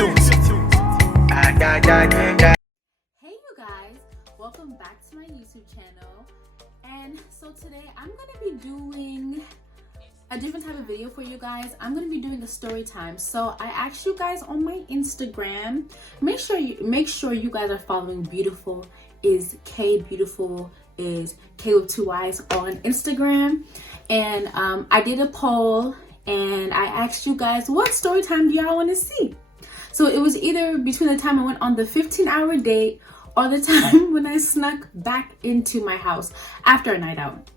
tunes. Hey you guys, welcome back to my YouTube channel. And so today I'm going to be doing a different type of video for you guys. I'm going to be doing a story time. So I asked you guys on my Instagram, make sure you guys are following Beautiful is K, Beautiful is K with 2 Y's on Instagram. And I did a poll and I asked you guys, what story time do y'all want to see? So it was either between the time I went on the 15-hour date or the time when I snuck back into my house after a night out.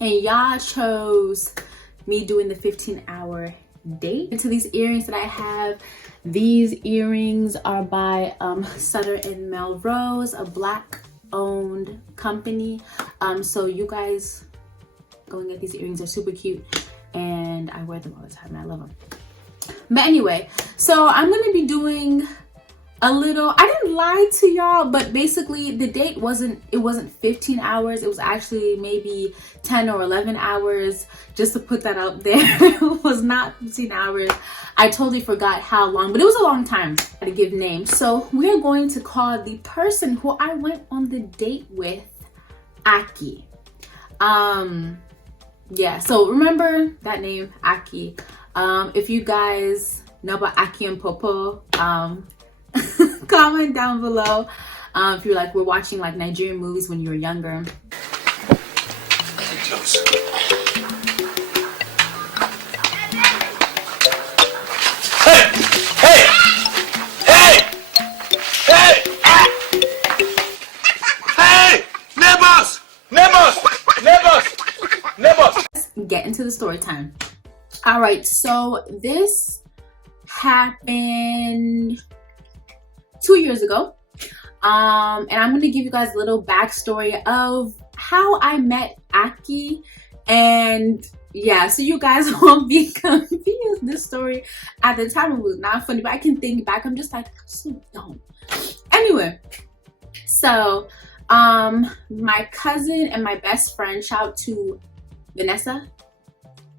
And y'all chose me doing the 15-hour date. Into these earrings that I have, these earrings are by Sutter and Melrose, a Black owned company. So you guys go and get these earrings. They're super cute and I wear them all the time. I love them. But anyway, so I'm gonna be doing a little, I didn't lie to y'all, but basically the date wasn't 15 hours. It was actually maybe 10 or 11 hours, just to put that out there. It was not 15 hours. I totally forgot how long, but it was a long time. I had to give names. So we're going to call the person who I went on the date with Aki. Yeah, so remember that name, Aki. If you guys know about Aki and Popo, comment down below. If you're like, we're watching like Nigerian movies when you were younger. Close. Hey! Hey! Hey! Hey! Hey! Neighbors! Neighbors! Neighbors! Neighbors! Get into the story time. All right, so this happened 2 years ago. And I'm gonna give you guys a little backstory of how I met Aki. And yeah, so you guys won't be confused. This story at the time, it was not funny, but I can think back, I'm just like, so dumb. Anyway, so my cousin and my best friend, shout out to Vanessa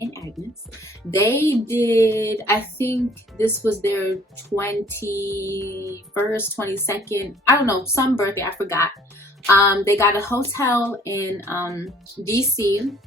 and Agnes, they did, I think this was their 21st, 22nd, I don't know, some birthday, I forgot. They got a hotel in DC.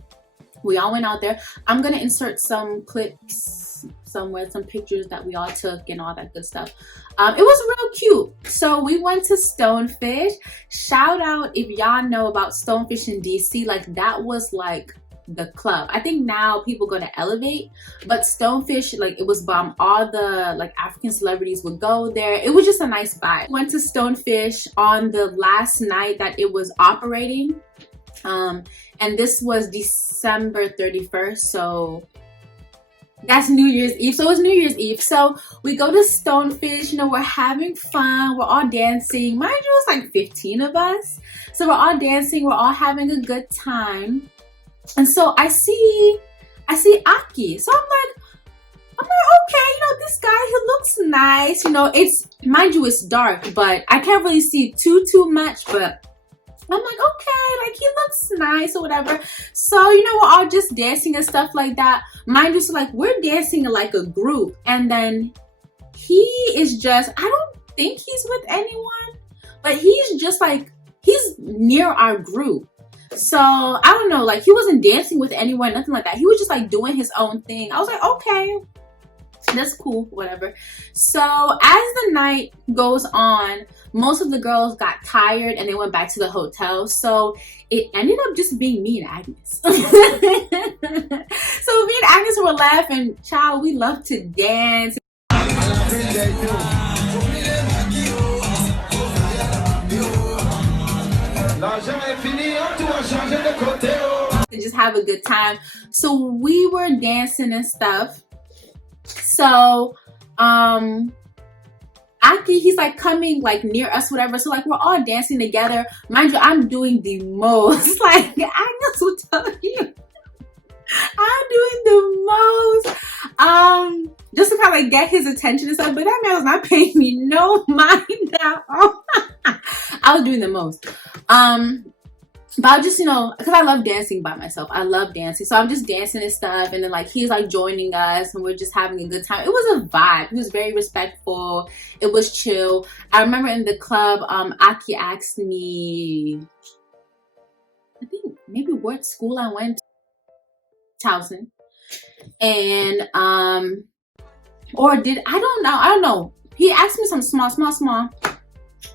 We all went out there. I'm gonna insert some clips somewhere, some pictures that we all took and all that good stuff. It was real cute. So we went to Stonefish. Shout out if y'all know about Stonefish in DC. Like, that was like the club. I think now people go to Elevate, but Stonefish, like, it was bomb. All the like African celebrities would go there. It was just a nice vibe. Went to Stonefish on the last night that it was operating, and this was December 31st, so that's New Year's Eve. So it was New Year's Eve. So we go to Stonefish, you know, we're having fun, we're all dancing. Mind you, it was like 15 of us, so we're all dancing, we're all having a good time. And so I see Aki. So I'm like, okay, you know, this guy, he looks nice. You know, it's, mind you, it's dark, but I can't really see too much, but I'm like, okay, like, he looks nice or whatever. So, you know, we're all just dancing and stuff like that. Mind you, so like, we're dancing like a group. And then he is just, I don't think he's with anyone, but he's just like, he's near our group. So I don't know, like, he wasn't dancing with anyone, nothing like that. He was just like doing his own thing. I was like, okay, that's cool, whatever. So as the night goes on, most of the girls got tired and they went back to the hotel. So it ended up just being me and Agnes. So me and Agnes were laughing. Child, we love to dance. And just have a good time. So we were dancing and stuff. So Aki, he's like coming like near us, whatever. So like, we're all dancing together. Mind you, I'm doing the most. Like, Agnes will tell you, I'm doing the most. Just to kind of like get his attention and stuff. But that man was not paying me no mind at all. I was doing the most. But I just, you know, because I love dancing by myself. I love dancing. So I'm just dancing and stuff. And then, like, he's, like, joining us. And we're just having a good time. It was a vibe. He was very respectful. It was chill. I remember in the club, Aki asked me, I think maybe what school I went to. Towson. And, or did, I don't know. He asked me some small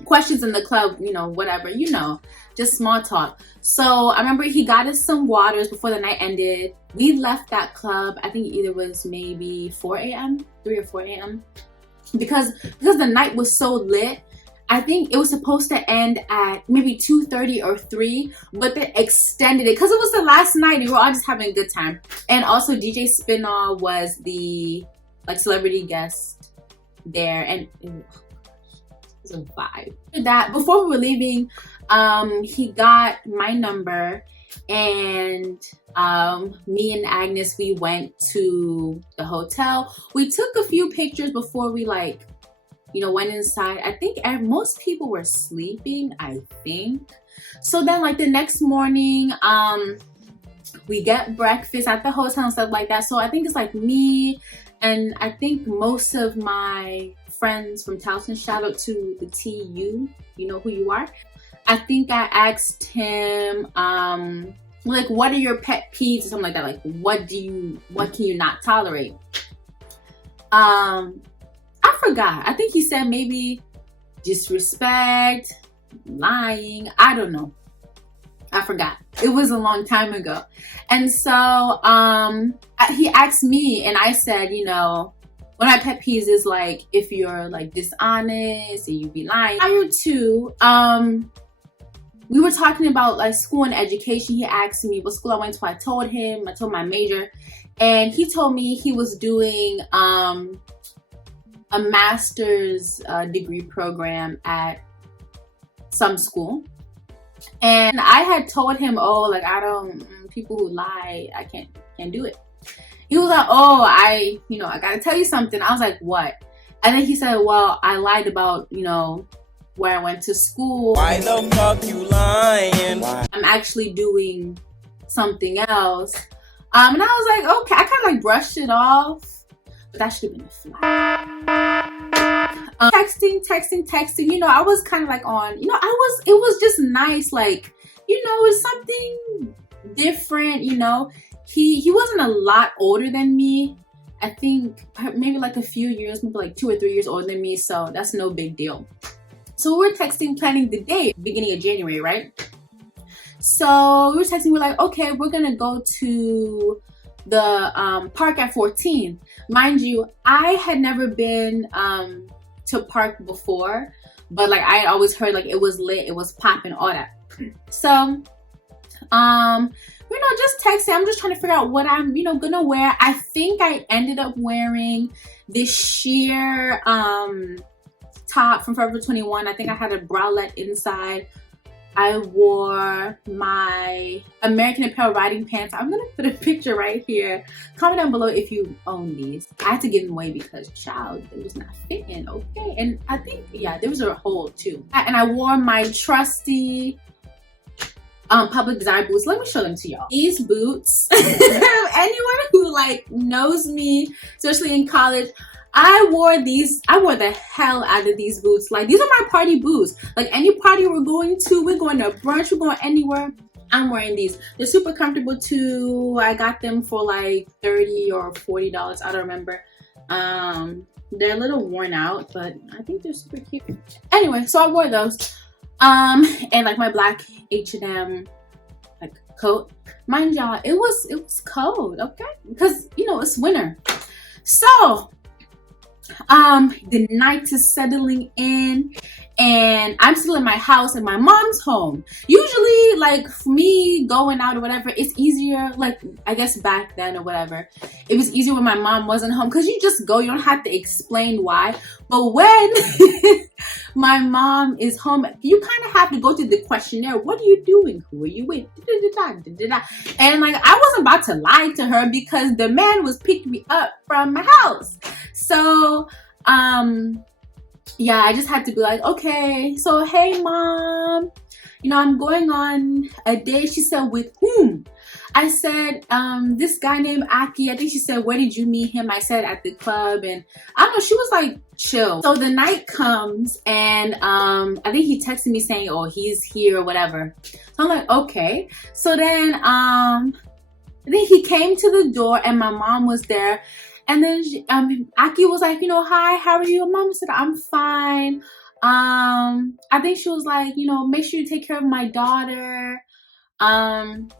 questions in the club, you know, whatever, you know, just small talk. So I remember he got us some waters before the night ended. We left that club, I think either was maybe 4 a.m., 3 or 4 a.m. Because the night was so lit. I think it was supposed to end at maybe 2:30 or 3, but they extended it because it was the last night and we were all just having a good time. And also DJ Spinall was the like celebrity guest there, and it was a vibe. That before we were leaving, he got my number, and me and Agnes, we went to the hotel. We took a few pictures before we, like, you know, went inside. I think most people were sleeping, I think. So then, like, the next morning, we get breakfast at the hotel and stuff like that. So I think it's like me and I think most of my friends from Towson. Shout out to the TU, you know who you are. I think I asked him, like, what are your pet peeves or something like that? Like, what can you not tolerate? I forgot. I think he said maybe disrespect, lying. I don't know. I forgot. It was a long time ago. And so he asked me, and I said, you know, one of my pet peeves is like if you're like dishonest and you be lying. Prior to we were talking about like school and education. He asked me what school I went to. I told him, I told my major, and he told me he was doing a master's degree program at some school. And I had told him, oh, like, I don't, people who lie, I can't do it. He was like, oh, I gotta tell you something. I was like, what? And then he said, well, I lied about, you know, where I went to school. Why the fuck you lying? I'm actually doing something else. And I was like, okay, I kind of like brushed it off, but that should have been a flag. Texting, you know, I was kind of like on, you know, it was just nice, like, you know, it's something different, you know. He wasn't a lot older than me. I think maybe like a few years, maybe like 2 or 3 years older than me, so that's no big deal. So we were texting, planning the day, beginning of January, right? So we were texting, we're like, okay, we're gonna go to the park at 14. Mind you, I had never been to park before, but like I always heard like it was lit, it was popping, all that. So you know, just texting. I'm just trying to figure out what I'm, you know, gonna wear. I think I ended up wearing this sheer top from Forever 21. I think I had a bralette inside. I wore my American Apparel riding pants. I'm gonna put a picture right here. Comment down below if you own these. I had to give them away because, child, it was not fitting, okay? And I think, yeah, there was a hole too. And I wore my trusty Public Desire boots. Let me show them to y'all. These boots, anyone who like knows me, especially in college, I wore the hell out of these boots. Like, these are my party boots. Like, any party we're going to brunch, we're going anywhere, I'm wearing these. They're super comfortable too. I got them for like $30 or $40. I don't remember. They're a little worn out, but I think they're super cute. Anyway, so I wore those. And like my black H&M like coat. Mind y'all, it was cold, okay? Because, you know, it's winter. So the night is settling in, and I'm still in my house and my mom's home. Usually, like, for me going out or whatever, it's easier, like, I guess back then or whatever, it was easier when my mom wasn't home because you just go, you don't have to explain why. But when my mom is home, you kind of have to go through the questionnaire. What are you doing? Who are you with? And like, I wasn't about to lie to her because the man was picking me up from my house. So yeah, I just had to be like, okay, so hey mom, you know, I'm going on a date. She said, with whom? I said, this guy named Aki. I think she said, where did you meet him? I said, at the club. And I don't know, she was like, chill. So the night comes and I think he texted me saying, oh, he's here or whatever. So I'm like, okay. So then I think he came to the door and my mom was there. And then Aki was like, you know, hi, how are you? Mom said, I'm fine. I think she was like, you know, make sure you take care of my daughter. And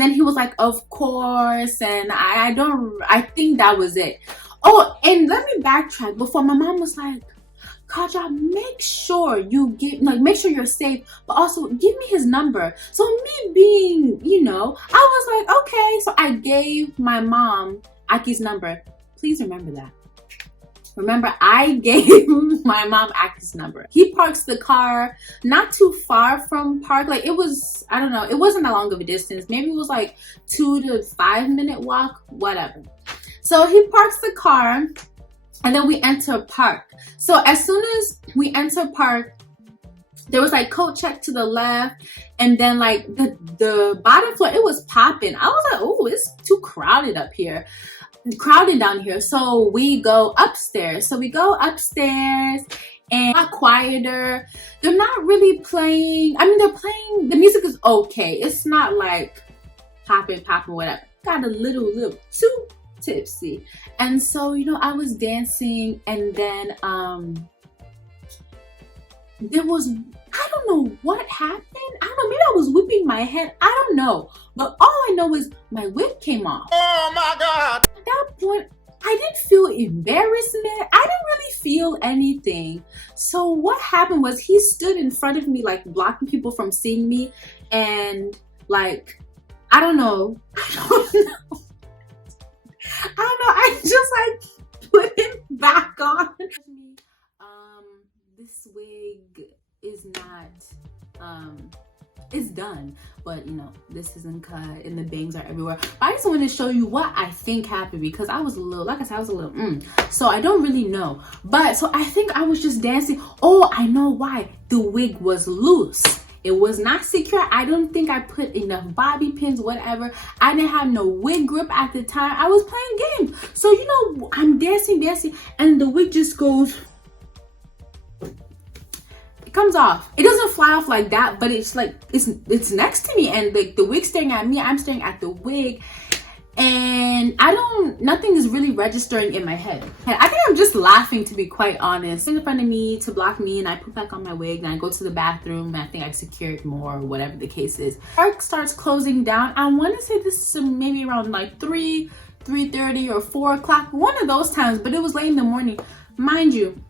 then he was like, of course. And I think that was it. Oh, and let me backtrack before. My mom was like, Kaja, make sure you make sure you're safe, but also give me his number. So me being, you know, I was like, okay. So I gave my mom Aki's number. Please remember that. Remember, I gave my mom Aki's number. He parks the car not too far from park. Like, it was, I don't know, it wasn't that long of a distance. Maybe it was like 2 to 5 minute walk, whatever. So he parks the car and then we enter park. So as soon as we enter park, there was like coat check to the left, and then like the bottom floor, it was popping. I was like, oh, it's too crowded up here. Crowded down here. So we go upstairs. So we go upstairs and got quieter. They're not really playing. I mean, they're playing. The music is okay. It's not like popping, whatever. Got a little too tipsy. And so, you know, I was dancing and then there was, I don't know what happened. I don't know, maybe I was whipping my head. I don't know. But all I know is my wig came off. Oh my God. At that point, I didn't feel embarrassment. I didn't really feel anything. So what happened was he stood in front of me, like blocking people from seeing me. And like, I don't know. I just like put him back on. This wig is not, it's done, but you know, this isn't cut and the bangs are everywhere. But I just wanted to show you what I think happened, because I was a little, like I said, I was a little, so I don't really know. But so I think I was just dancing. Oh, I know why. The wig was loose. It was not secure. I don't think I put enough bobby pins, whatever. I didn't have no wig grip at the time. I was playing games. So, you know, I'm dancing, and the wig just goes, it comes off. It doesn't fly off like that, but it's like, it's next to me, and the wig's staring at me. I'm staring at the wig, and nothing is really registering in my head. And I think I'm just laughing, to be quite honest. In front of me to block me, and I put back on my wig, and I go to the bathroom, and I think I secured more, or whatever the case is. Park starts closing down. I want to say this is maybe around like 3:30 or 4 o'clock, one of those times, but it was late in the morning. Mind you,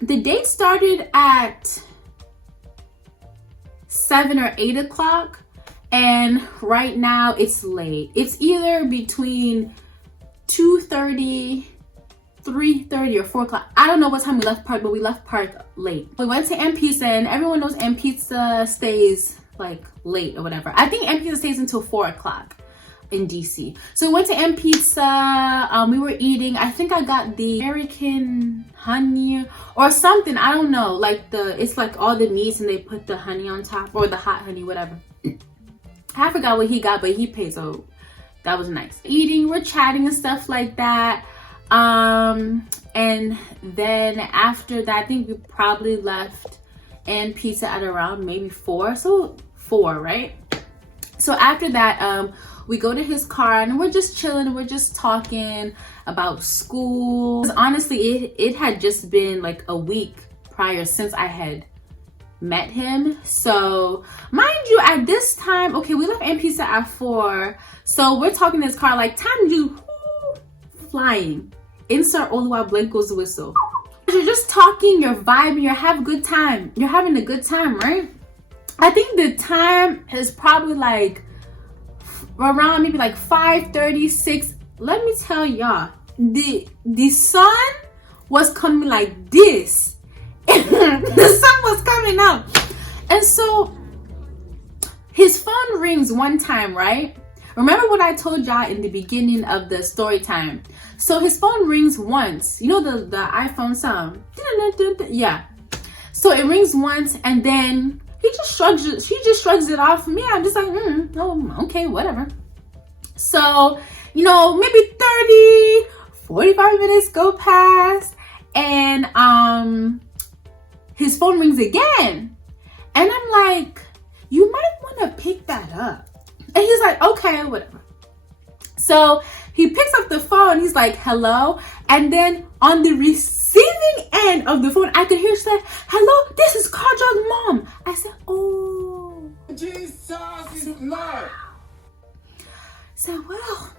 the date started at 7 or 8 o'clock, and right now it's late. It's either between 2:30, 3:30, or 4 o'clock. I don't know what time we left park, but we left park late. We went to M Pizza, and everyone knows M Pizza stays like late or whatever. I think M Pizza stays until 4 o'clock in DC. So we went to M Pizza. We were eating. I think I got the American honey or something. I don't know. Like it's like all the meats and they put the honey on top, or the hot honey, whatever. I forgot what he got, but he paid, so that was nice. Eating, we're chatting and stuff like that. And then after that, I think we probably left M Pizza at around maybe 4. So 4, right? So after that, we go to his car and we're just chilling and we're just talking about school. Honestly, it had just been like a week prior since I had met him. So mind you, at this time, okay, we left M Pizza at 4. So we're talking in his car like time just flying. Insert Oluwa Blanco's whistle. You're just talking, you're vibing, you're having a good time. You're having a good time, right? I think the time is probably like around maybe like 5:36. Let me tell y'all, the sun was coming like this. The sun was coming up. And so his phone rings one time, right? Remember what I told y'all in the beginning of the story time? So his phone rings once. You know the iPhone sound? Yeah. So it rings once, and then She just shrugs it off. Me, I'm just like, oh, okay, whatever. So, you know, maybe 30, 45 minutes go past, and his phone rings again. And I'm like, you might want to pick that up. And he's like, okay, whatever. So he picks up the phone. He's like, hello. And then on the receiving end of the phone, I could hear her say, hello, this is Kajol's mom. I said, oh. Jesus is Lord. So, well,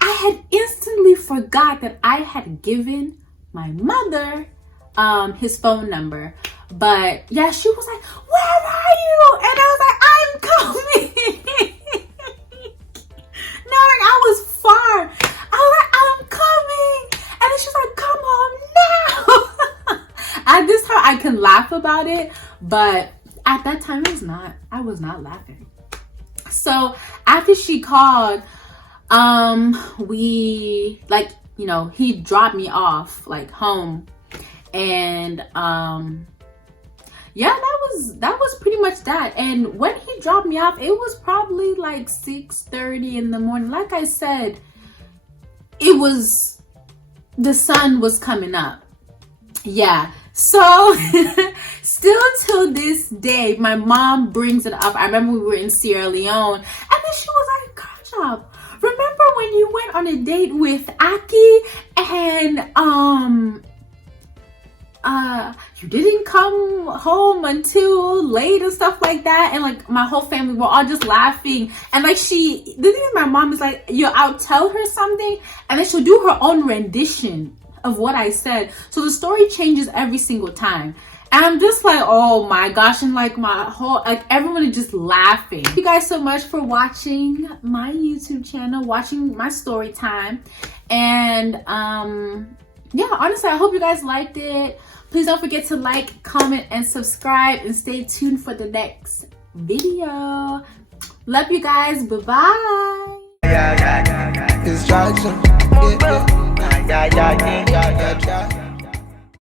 I had instantly forgot that I had given my mother his phone number. But yeah, she was like, where are you? And I was like, I'm coming. No, like I was far. I was like, I'm coming. And then she's like, come home now. At this time, I can laugh about it. But at that time, I was not laughing. So after she called, we, like, you know, he dropped me off like home. And yeah, that was pretty much that. And when he dropped me off, it was probably like 6:30 in the morning. Like I said, the sun was coming up. Yeah. So still till this day, my mom brings it up. I remember we were in Sierra Leone, and then she was like, Kajab, remember when you went on a date with Aki and you didn't come home until late and stuff like that? And like my whole family were all just laughing. And like the thing is, my mom is like, I'll tell her something and then she'll do her own rendition of what I said. So the story changes every single time. And I'm just like, oh my gosh. And like everyone is just laughing. Thank you guys so much for watching my YouTube channel, watching my story time. And yeah, honestly, I hope you guys liked it. Please don't forget to like, comment, and subscribe, and stay tuned for the next video. Love you guys. Bye-bye. Distraction. Yeah.